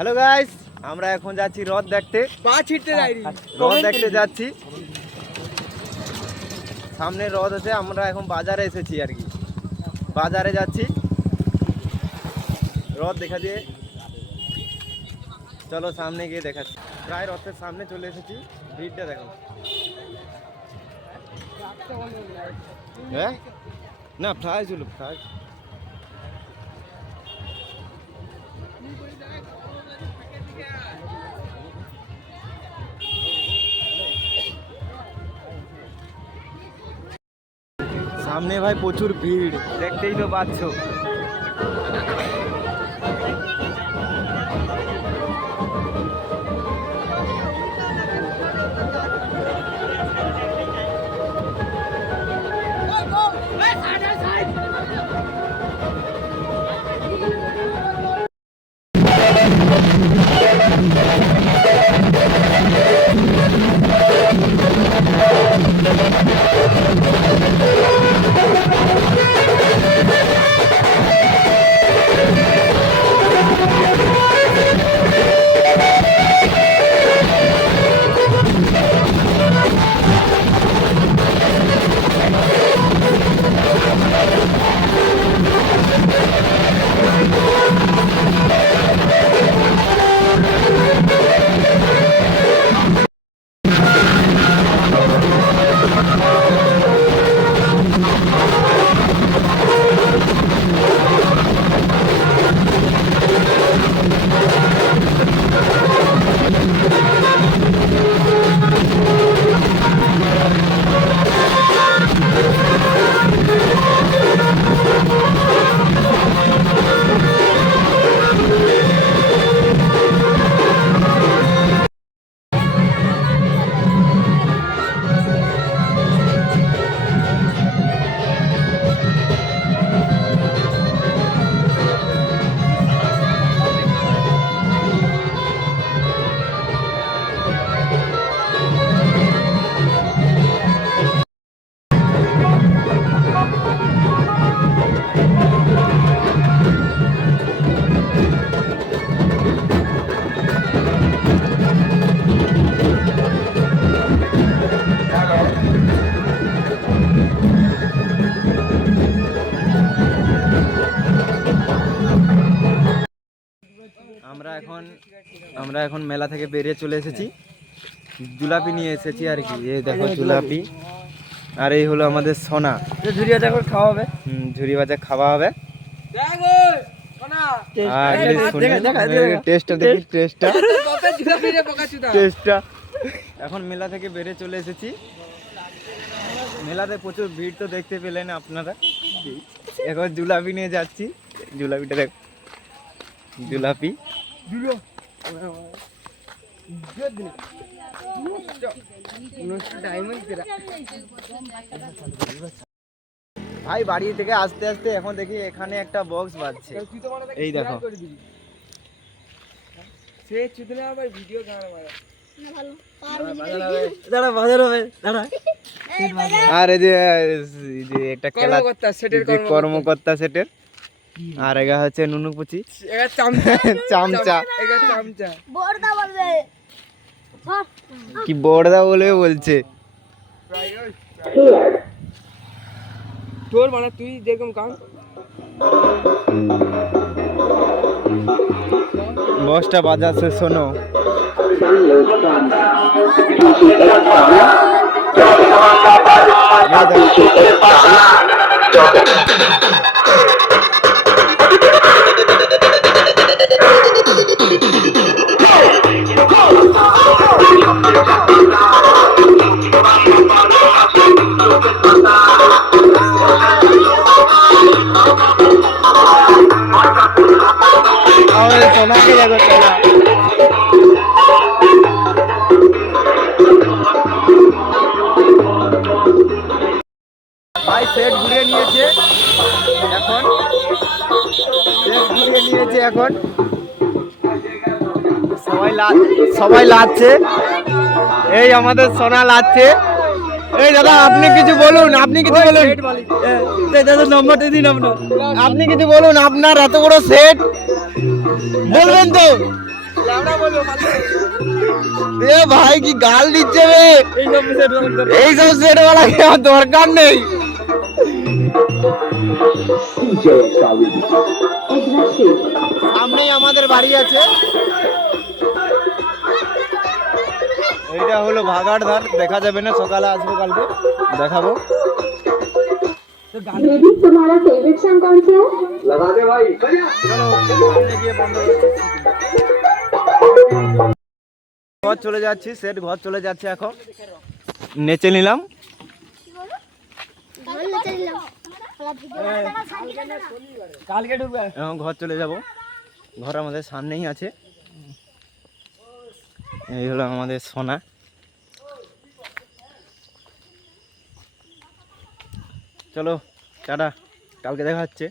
Hello guys আমরা এখন যাচ্ছি রথ দেখতে। পা ছিটতে যাইনি। রথ দেখতে যাচ্ছি। সামনে রথ আছে আমরা এখন বাজারে এসেছি আর কি। বাজারে যাচ্ছি। রথ দেখা দিয়ে। চলো সামনে গিয়ে দেখাচ্ছি। প্রায় রথের সামনে চলে এসেছি। ভিড়টা দেখো। হ্যাঁ? না ফ্রাই ছিল ফ্রাই সামনে ভাই প্রচুর ভিড় দেখতেই তো পাচ্ছ। এখন আমরা এখন মেলা থেকে বেরিয়ে চলে এসেছি। জুলাপি নিয়ে এসেছি আর কি এই দেখো জুলাপি। আর এই হলো আমাদের সোনা। ঝুরিয়া করে খাওয়া হবে। ঝুরি ভাজা খাওয়া হবে। এখন মেলা থেকে বেরিয়ে চলে এসেছি। মেলাতে প্রচুর ভিড় তো দেখতে পেলেন আপনারা। এখন জুলাপি নিয়ে যাচ্ছি। জুলাপিটা দেখ। জুলাপি। ডায়মন্ড ভাই বাড়ি থেকে আসতে আসতে এখন দেখি এখানে একটা বক্স বাজছে। এই দেখো। সে চুদনা আবার ভিডিও গান মারা দাঁড়া বাজার হবে আর এই যে একটা কর্মকর্তা সেটের। আর এগা হচ্ছে নুনুপুচি এগা চামচা। চামচা। এগা চামচা। বড়দা বলবে। কি বড়দা বলে বলছে। তোর মানে তুই যেরকম গান বক্সটা বাজাচ্ছে শোনো। দেখো সোনা ভাই সেট ঘুরিয়ে নিয়েছে। এখন নিয়েছে এখন। সবাই লা সবাই এই আমাদের সোনা লাচ্ছে এই দাদা আপনি কিছু বলুন আপনি কিছু বলুন। এই দাদা নম্বরটা দিন আপনার। আপনি কিছু বলুন আপনার এত বড় সেট বলবেন তো। এ ভাই কি গাল দিচ্ছে রে? এই সব সেট वाला কি আমার দরকার নেই। সামনেই আমাদের বাড়ি আছে। এইটা হলো ভাগাড় ধান দেখা যাবে না সকালে আসব কালকে দেখাবো। ফেভারিট সং কোন লাগা দে ভাই সামনে গিয়ে বন্ধ ঘর চলে যাচ্ছি সেট ঘর চলে যাচ্ছে এখন। নেচে নিলাম। কালকে ঢুকবে। ঘর চলে যাব। ঘর আমাদের সামনেই আছে। এই হলো আমাদের সোনা। চলো টাটা কালকে দেখা হচ্ছে।